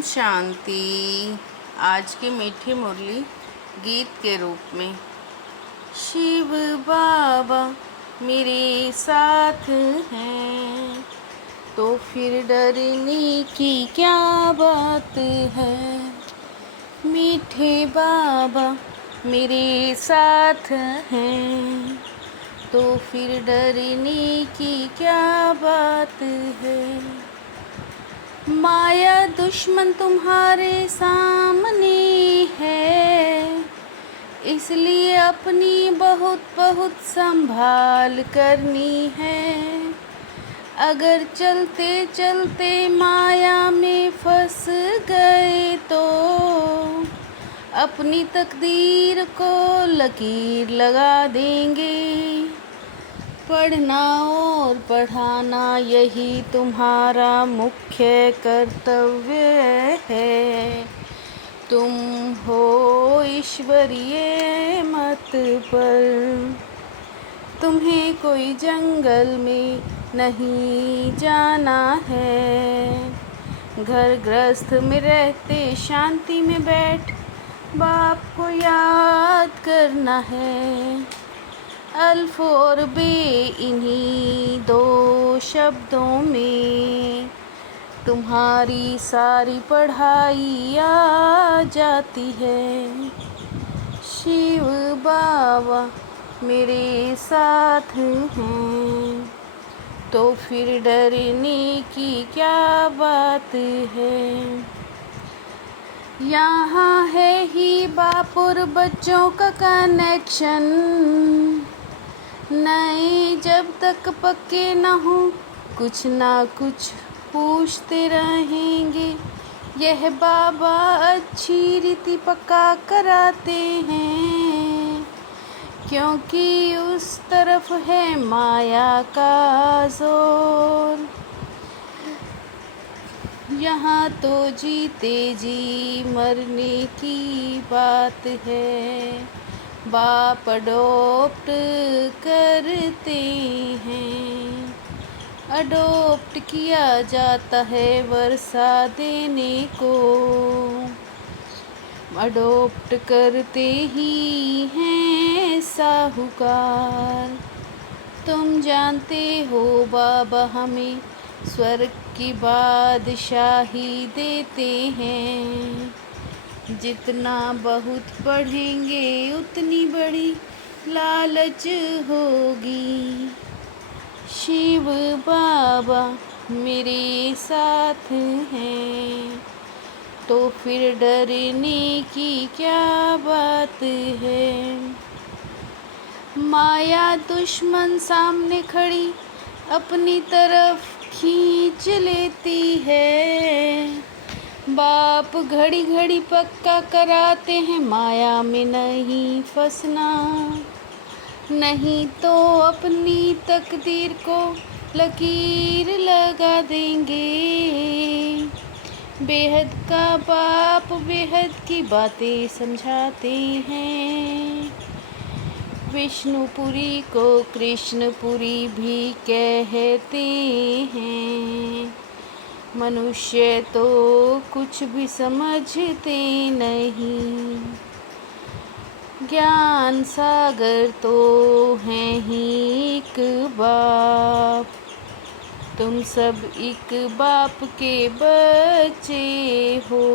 ओम शांति। आज की मीठी मुरली गीत के रूप में। शिव बाबा मेरे साथ हैं तो फिर डरने की क्या बात है। मीठे बाबा मेरे साथ हैं तो फिर डरने की क्या बात है। माया दुश्मन तुम्हारे सामने है, इसलिए अपनी बहुत बहुत संभाल करनी है। अगर चलते चलते माया में फंस गए तो अपनी तकदीर को लकीर लगा देंगे। पढ़ना और पढ़ाना यही तुम्हारा मुख्य कर्तव्य है। तुम हो ईश्वरीय मत पर, तुम्हें कोई जंगल में नहीं जाना है। घर गृहस्थ में रहते शांति में बैठ बाप को याद करना है। अल्फ और बे इन्हीं दो शब्दों में तुम्हारी सारी पढ़ाई आ जाती है। शिव बाबा मेरे साथ हैं तो फिर डरने की क्या बात है। यहाँ है ही बाप और बच्चों का कनेक्शन। नए जब तक पक्के न हो कुछ ना कुछ पूछते रहेंगे। यह बाबा अच्छी रीति पक्का कराते हैं, क्योंकि उस तरफ है माया का जोर। यहाँ तो जीते जी मरने की बात है। बाप अडोप्ट करते हैं, अडोप्ट किया जाता है वर्षा देने को। अडोप्ट करते ही हैं साहूकार। तुम जानते हो बाबा हमें स्वर्ग की बादशाही देते हैं। जितना बहुत पढ़ेंगे उतनी बड़ी लालच होगी। शिव बाबा मेरे साथ हैं तो फिर डरने की क्या बात है। माया दुश्मन सामने खड़ी अपनी तरफ खींच लेती है। बाप घड़ी घड़ी पक्का कराते हैं माया में नहीं फंसना, नहीं तो अपनी तकदीर को लकीर लगा देंगे। बेहद का बाप बेहद की बातें समझाते हैं। विष्णुपुरी को कृष्णपुरी भी कहते हैं। मनुष्य तो कुछ भी समझते नहीं। ज्ञान सागर तो हैं ही एक बाप। तुम सब एक बाप के बच्चे हो।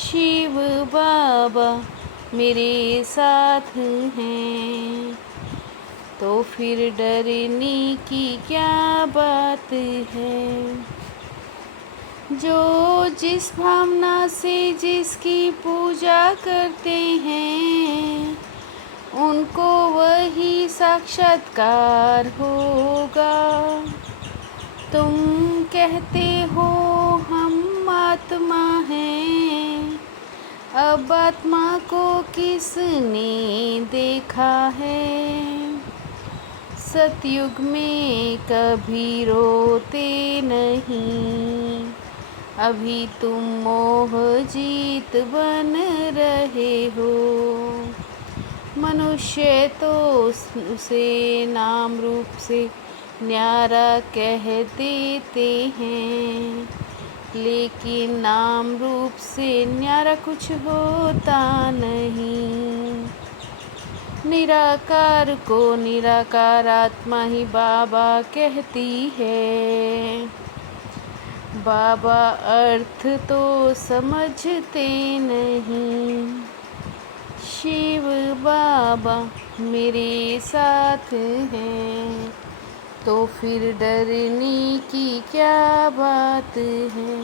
शिव बाबा मेरे साथ हैं तो फिर डरने की क्या बात है। जो जिस भावना से जिसकी पूजा करते हैं उनको वही साक्षात्कार होगा। तुम कहते हो हम आत्मा हैं, अब आत्मा को किसने देखा है। सतयुग में कभी रोते नहीं, अभी तुम मोह जीत बन रहे हो। मनुष्य तो उसे नाम रूप से न्यारा कह देते हैं। लेकिन नाम रूप से न्यारा कुछ होता नहीं। निराकार को निराकार आत्मा ही बाबा कहती है। बाबा अर्थ तो समझते नहीं। शिव बाबा मेरे साथ हैं, तो फिर डरने की क्या बात है।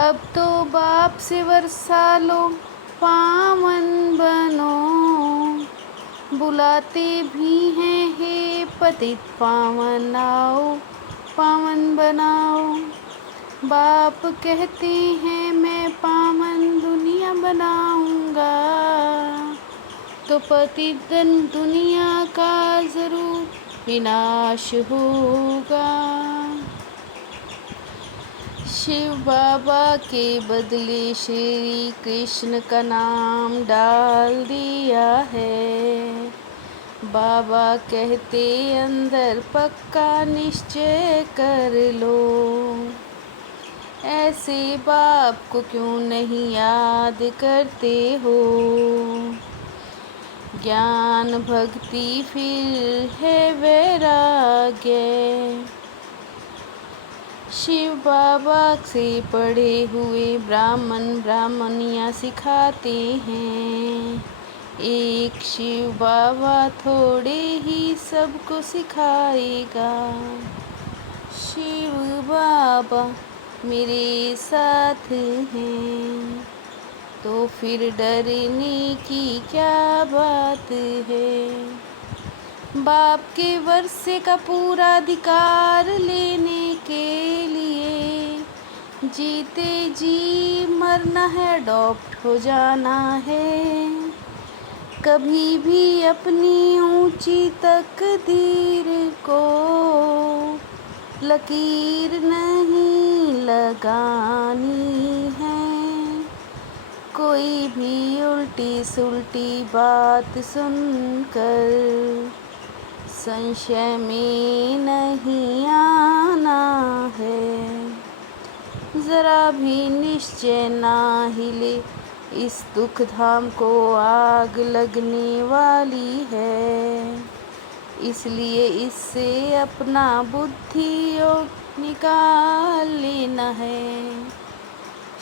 अब तो बाप से वर्षा लो, पावन बनो। बुलाते भी हैं हे पतित पावन, आओ पावन बनाओ। बाप कहते हैं मैं पावन दुनिया बनाऊंगा, तो पतित दुनिया का जरूर विनाश होगा। शिव बाबा के बदले श्री कृष्ण का नाम डाल दिया है। बाबा कहते अंदर पक्का निश्चय कर लो। ऐसे बाप को क्यों नहीं याद करते हो। ज्ञान भक्ति फिर है वैराग्य। शिव बाबा से पढ़े हुए ब्राह्मण ब्राह्मणियाँ सिखाते हैं। एक शिव बाबा थोड़े ही सबको सिखाएगा। शिव बाबा मेरे साथ हैं, तो फिर डरने की क्या बात है। बाप के वर्षे का पूरा अधिकार लेने के लिए जीते जी मरना है, अडॉप्ट हो जाना है। कभी भी अपनी ऊंची तकदीर को लकीर नहीं लगानी है। कोई भी उल्टी सुलटी बात सुनकर संशय में नहीं आना है। ज़रा भी निश्चय ना हिले, इस दुख धाम को आग लगने वाली है। इसलिए इससे अपना बुद्धि योग निकाल लेना है।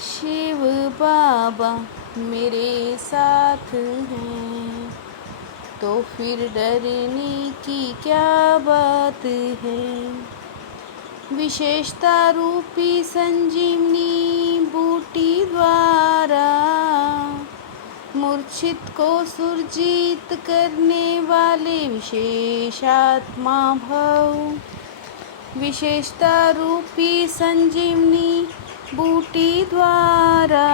शिव बाबा मेरे साथ हैं, तो फिर डरने की क्या बात है। विशेषता रूपी संजीवनी बूटी द्वारा मूर्छित को सुरजीत करने वाले विशेषात्मा भव। विशेषता रूपी संजीवनी बूटी द्वारा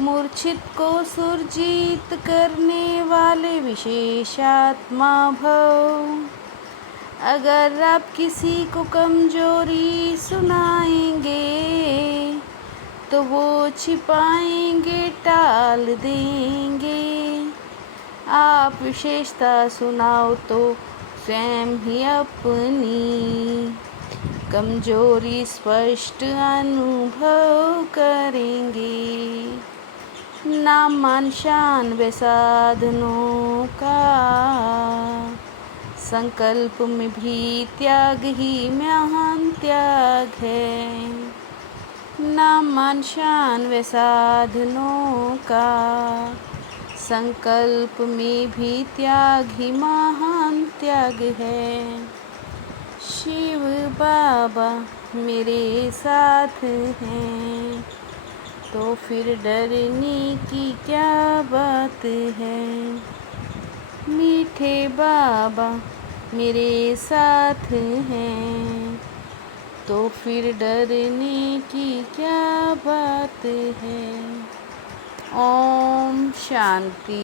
मूर्छित को सुरजीत करने वाले विशेषात्मा भव। अगर आप किसी को कमजोरी सुनाएंगे तो वो छिपाएंगे, टाल देंगे। आप विशेषता सुनाओ तो स्वयं ही अपनी कमजोरी स्पष्ट अनुभव करेंगे। नाम मान शान व साधनों का संकल्प में भी त्याग ही महान त्याग है। नाम मान शान व साधनों का संकल्प में भी त्याग ही महान त्याग है। शिव बाबा मेरे साथ हैं, तो फिर डरने की क्या बात है। मीठे बाबा मेरे साथ हैं, तो फिर डरने की क्या बात है। ओम शांति।